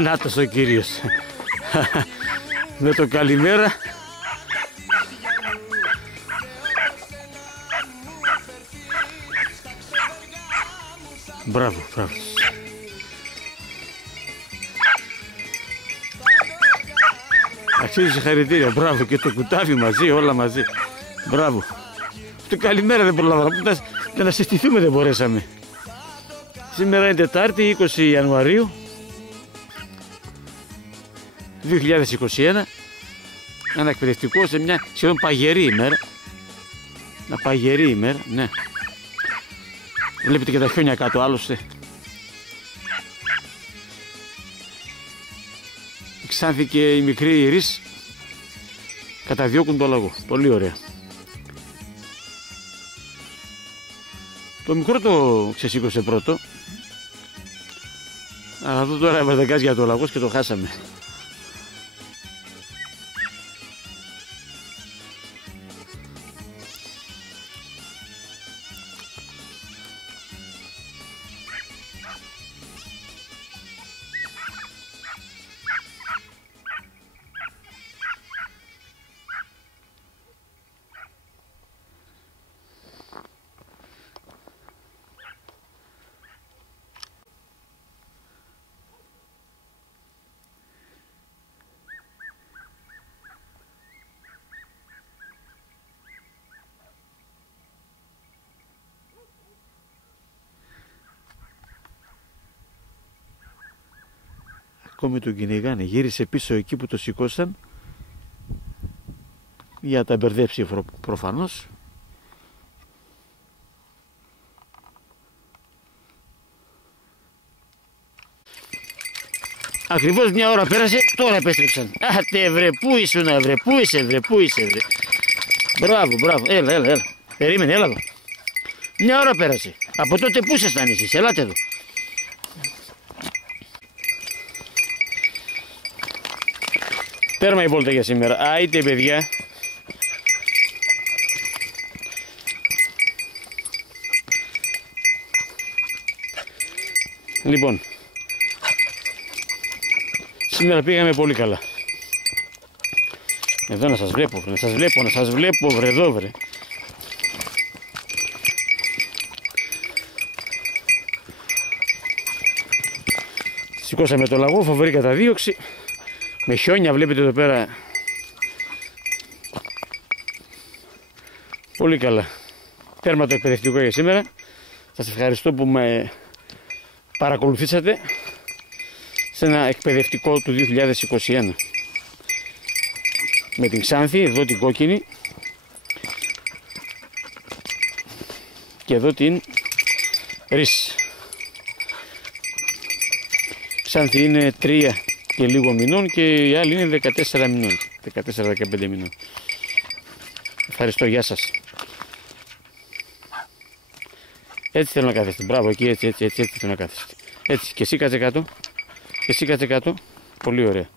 Νάτος ο κύριος. Με το καλημέρα. Μπράβο, μπράβο. Αξίζει συγχαρητήρια, μπράβο, και το κουτάβι μαζί, όλα μαζί. Μπράβο. Το καλημέρα δεν προλάβαμε, να συστηθούμε δεν μπορέσαμε. Σήμερα είναι Τετάρτη, 20 Ιανουαρίου 2021. Ένα εκπαιδευτικό σε μια σχεδόν παγερή ημέρα. Μια παγερή ημέρα, ναι. Βλέπετε και τα χιόνια κάτω άλλωστε. Η Ξάνθη και η μικρή Ιρής καταδιώκουν το λαγό. Πολύ ωραία. Το μικρό το ξεσήκωσε πρώτο. Αλλά αυτό τώρα βαρδεκάζει για το λαγός και το χάσαμε. Ακόμη τον κυνηγάνε, γύρισε πίσω εκεί που το σηκώσαν για να τα μπερδέψει προφανώς. Ακριβώς μια ώρα πέρασε, τώρα επέστρεψαν. Άτε βρε, πού ήσουν βρε, πού είσαι βρε, πού είσαι βρε. Μπράβο, μπράβο, έλα. Περίμενε, έλα εδώ. Μια ώρα πέρασε. Από τότε πού ήσασταν εσείς, ελάτε εδώ. Τέρμα η βόλτα για σήμερα. Άιτε παιδιά. Λοιπόν, σήμερα πήγαμε πολύ καλά. Εδώ να σας βλέπω, να σας βλέπω βρε εδώ βρε. Σηκώσαμε το λαγό, φοβερή καταδίωξη. Με χιόνια βλέπετε εδώ πέρα. Πολύ καλά. Τέρμα το εκπαιδευτικό για σήμερα. Σας ευχαριστώ που με παρακολουθήσατε σε ένα εκπαιδευτικό του 2021. Με την Ξάνθη, εδώ την κόκκινη. Και εδώ την Ρίς. Ξάνθη είναι 3 και λίγο μηνών και η άλλη είναι 14 μηνών, 14-15 μηνών. Ευχαριστώ, γεια σας. Έτσι θέλω να κάθεστε, μπράβο, εκεί έτσι θέλω να κάθεστε. Έτσι, και εσύ κάτσε κάτω, πολύ ωραία.